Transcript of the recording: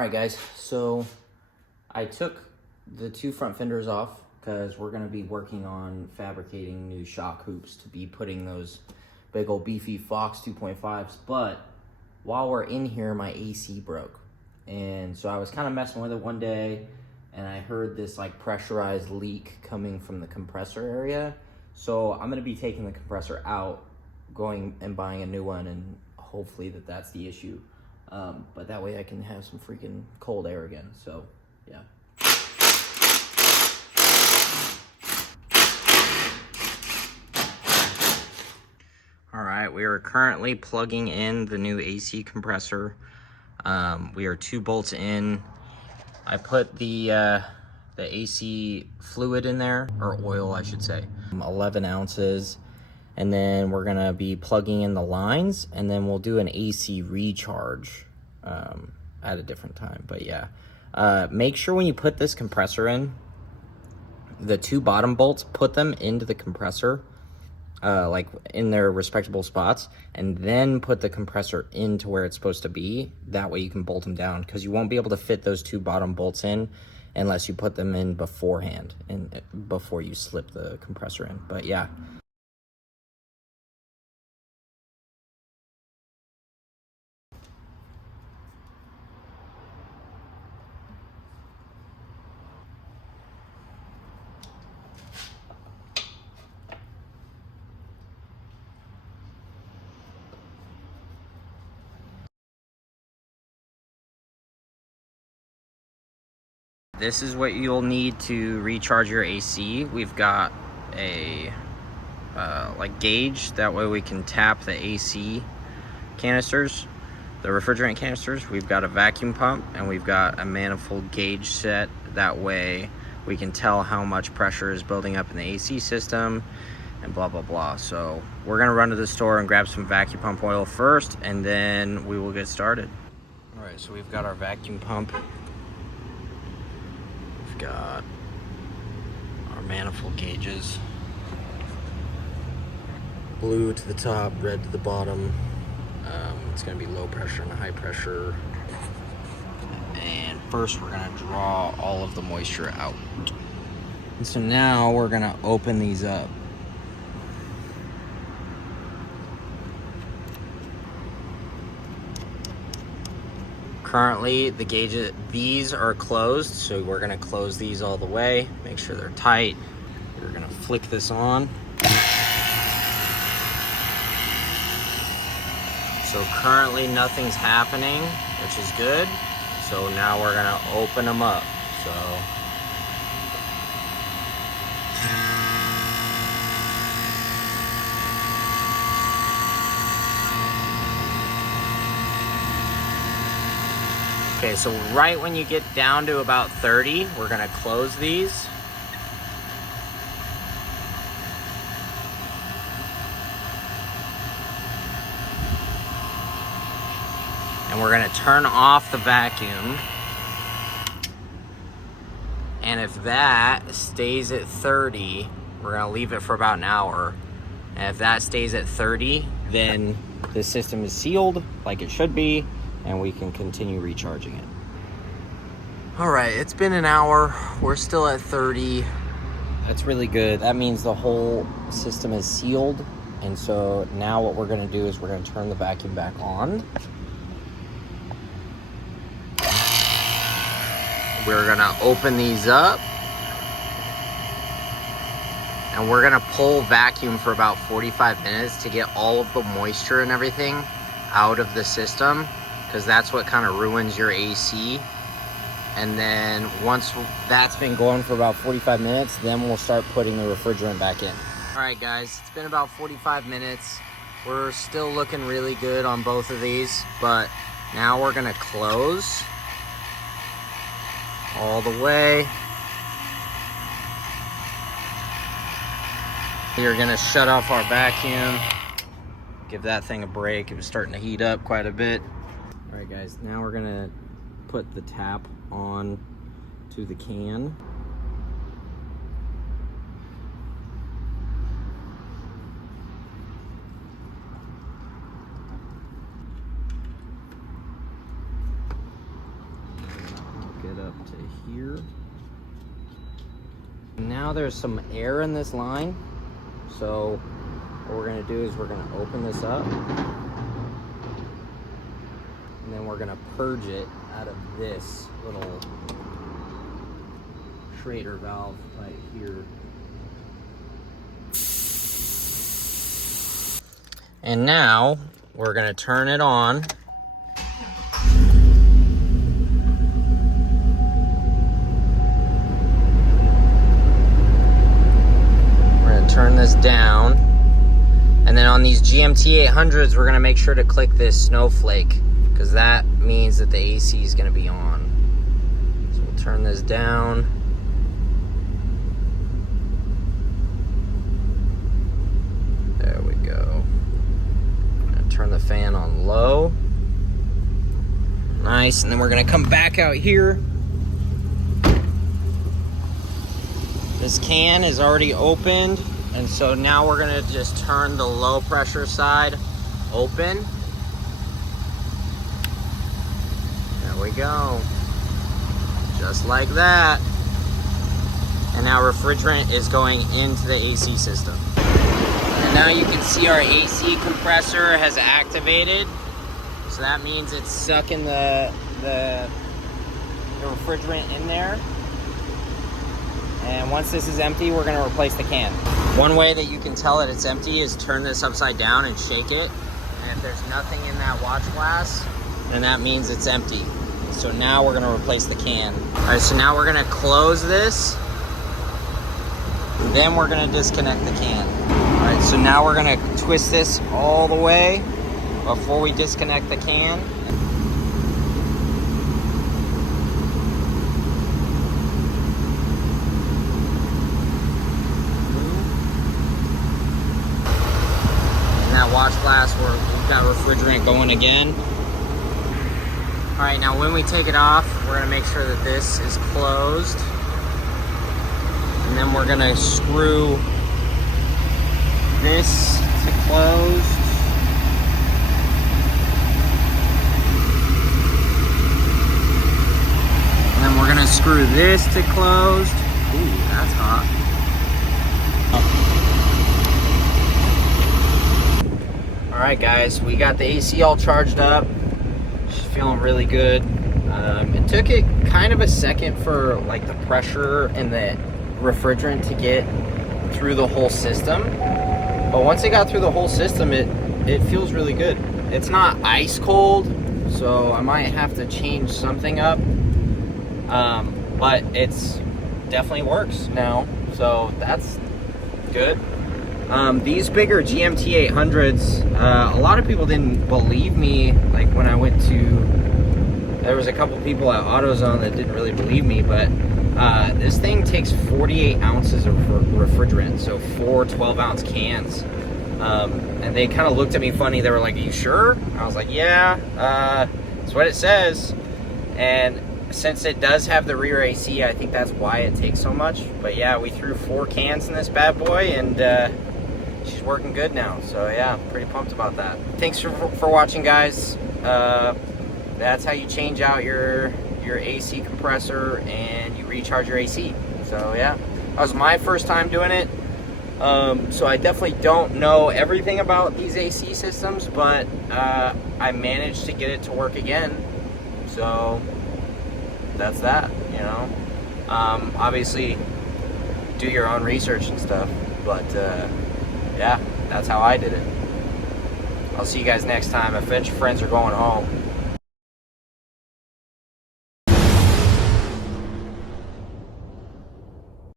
Alright guys, so I took the two front fenders off because we're going to be working on fabricating new shock hoops to be putting those big old beefy Fox 2.5s, but while we're in here my AC broke, and so I was kind of messing with it one day and I heard this like pressurized leak coming from the compressor area. So I'm going to be taking the compressor out, going and buying a new one, and hopefully that's the issue. But that way I can have some freaking cold air again. So, yeah. All right, we are currently plugging in the new AC compressor. We are 2 bolts in. I put the AC fluid in there, or oil, I should say. 11 ounces. And then we're gonna be plugging in the lines, and then we'll do an AC recharge at a different time. But yeah, make sure when you put this compressor in, the 2 bottom bolts, put them into the compressor, like in their respectable spots, and then put the compressor into where it's supposed to be. That way you can bolt them down, because you won't be able to fit those 2 bottom bolts in unless you put them in beforehand and before you slip the compressor in. But yeah. This is what you'll need to recharge your AC. We've got a like gauge, that way we can tap the AC canisters, the refrigerant canisters. We've got a vacuum pump, and we've got a manifold gauge set. That way we can tell how much pressure is building up in the AC system and blah blah blah. So we're gonna run to the store and grab some vacuum pump oil first, and then we will get started. All right, so we've got our vacuum pump. Got our manifold gauges, blue to the top, red to the bottom. It's going to be low pressure and high pressure. And first we're going to draw all of the moisture out. And so now we're going to open these up. Currently, the gauges, these are closed, so we're gonna close these all the way, make sure they're tight. We're gonna flick this on. So currently nothing's happening, which is good. So now we're gonna open them up. So. Okay, so right when you get down to about 30, we're gonna close these. And we're gonna turn off the vacuum. And if that stays at 30, we're gonna leave it for about an hour. And if that stays at 30, then the system is sealed like it should be, and we can continue recharging it. All right, it's been an hour. We're still at 30. That's really good. That means the whole system is sealed. And so now what we're gonna do is we're gonna turn the vacuum back on. We're gonna open these up. And we're gonna pull vacuum for about 45 minutes to get all of the moisture and everything out of the system, because that's what kind of ruins your AC. And then once that's been going for about 45 minutes, then we'll start putting the refrigerant back in. All right, guys, it's been about 45 minutes. We're still looking really good on both of these, but now we're gonna close all the way. We're gonna shut off our vacuum, give that thing a break. It was starting to heat up quite a bit. All right, guys, now we're gonna put the tap on to the can. here. Now there's some air in this line, so what we're gonna do is we're gonna open this up, and then we're gonna purge it out of this little Schrader valve right here. And now we're gonna turn it on. We're gonna turn this down. And then on these GMT 800s, we're gonna make sure to click this snowflake, because that means that the AC is gonna be on. So we'll turn this down. There we go. Turn the fan on low. Nice, and then we're gonna come back out here. This can is already opened, and so now we're gonna just turn the low pressure side open. There we go. Just like that. And now refrigerant is going into the AC system. And now you can see our AC compressor has activated. So that means it's sucking the refrigerant in there. And once this is empty, we're gonna replace the can. One way that you can tell that it's empty is turn this upside down and shake it. And if there's nothing in that watch glass, then that means it's empty. So now we're gonna replace the can. All right, so now we're gonna close this. Then we're gonna disconnect the can. All right, so now we're gonna twist this all the way before we disconnect the can. And that watch glass, we've got refrigerant going again. All right, now when we take it off, we're gonna make sure that this is closed. And then we're gonna screw this to close. And then we're gonna screw this to closed. Ooh, that's hot. All right, guys, we got the AC all charged up. She's feeling really good. It took it kind of a second for like the pressure and the refrigerant to get through the whole system, but once it got through the whole system, it feels really good. It's not ice cold, so I might have to change something up, but it's definitely works now, so that's good. These bigger GMT 800s, a lot of people didn't believe me. Like when I went there was a couple people at AutoZone that didn't really believe me, but this thing takes 48 ounces of refrigerant, so 4 12-ounce cans. And they kind of looked at me funny. They were like, "Are you sure?" I was like, "Yeah, that's what it says." And since it does have the rear AC, I think that's why it takes so much. But yeah, we threw 4 cans in this bad boy, and she's working good now. So yeah, pretty pumped about that. Thanks for watching, guys. That's how you change out your AC compressor and you recharge your AC. So yeah, that was my first time doing it. So I definitely don't know everything about these AC systems, but I managed to get it to work again. So that's that, you know. Obviously do your own research and stuff, but yeah, that's how I did it. I'll see you guys next time. Adventure friends are going home.